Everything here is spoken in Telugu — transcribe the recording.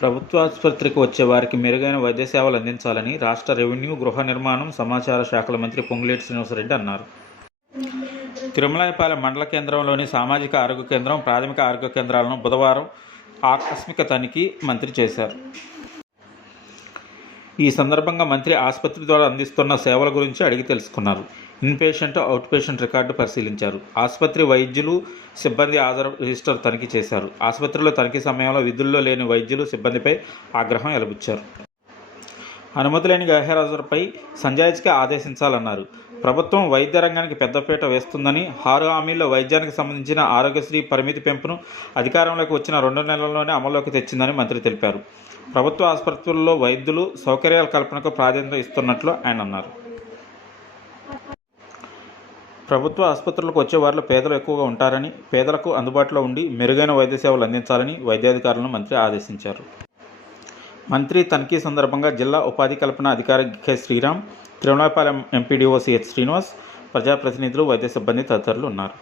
ప్రభుత్వ ఆసుపత్రికి వచ్చే వారికి మెరుగైన వైద్య సేవలు అందించాలని రాష్ట్ర రెవెన్యూ గృహ నిర్మాణం సమాచార శాఖల మంత్రి పొంగులేటి శ్రీనివాసరెడ్డి అన్నారు. తిరుమలాయపాలెం మండల కేంద్రంలోని సామాజిక ఆరోగ్య కేంద్రం ప్రాథమిక ఆరోగ్య కేంద్రాలను బుధవారం ఆకస్మిక తనిఖీ మంత్రి చేశారు. ఈ సందర్భంగా మంత్రి ఆసుపత్రి ద్వారా అందిస్తున్న సేవల గురించి అడిగి తెలుసుకున్నారు. ఇన్పేషెంట్ అవుట్ పేషెంట్ రికార్డు పరిశీలించారు. ఆసుపత్రి వైద్యులు సిబ్బంది ఆధార రిజిస్టర్ తనిఖీ చేశారు. ఆసుపత్రిలో తనిఖీ సమయంలో విధుల్లో లేని వైద్యులు సిబ్బందిపై ఆగ్రహం ఎలబుచ్చారు. అనుమతి లేని గహరాజులపై సంజాయిషిగా ఆదేశించాలన్నారు. ప్రభుత్వం వైద్య రంగానికి పెద్దపీట వేస్తుందని ఆరు హామీల్లో వైద్యానికి సంబంధించిన ఆరోగ్యశ్రీ పరిమితి పెంపును అధికారంలోకి వచ్చిన రెండు నెలల్లోనే అమల్లోకి తెచ్చిందని మంత్రి తెలిపారు. ప్రభుత్వ ఆసుపత్రుల్లో వైద్యులు సౌకర్యాల కల్పనకు ప్రాధాన్యత ఇస్తున్నట్లు ఆయన అన్నారు. ప్రభుత్వ ఆసుపత్రులకు వచ్చే వారిలో పేదలు ఎక్కువగా ఉంటారని పేదలకు అందుబాటులో ఉండి మెరుగైన వైద్య సేవలు అందించాలని వైద్యాధికారులను మంత్రి ఆదేశించారు. మంత్రి తనిఖీ సందర్భంగా జిల్లా ఉపాధి కల్పన అధికారి K Sriram Tirumalapalem MPDO CH Srinivas ప్రజాప్రతినిధులు వైద్య సిబ్బంది తదితరులు ఉన్నారు.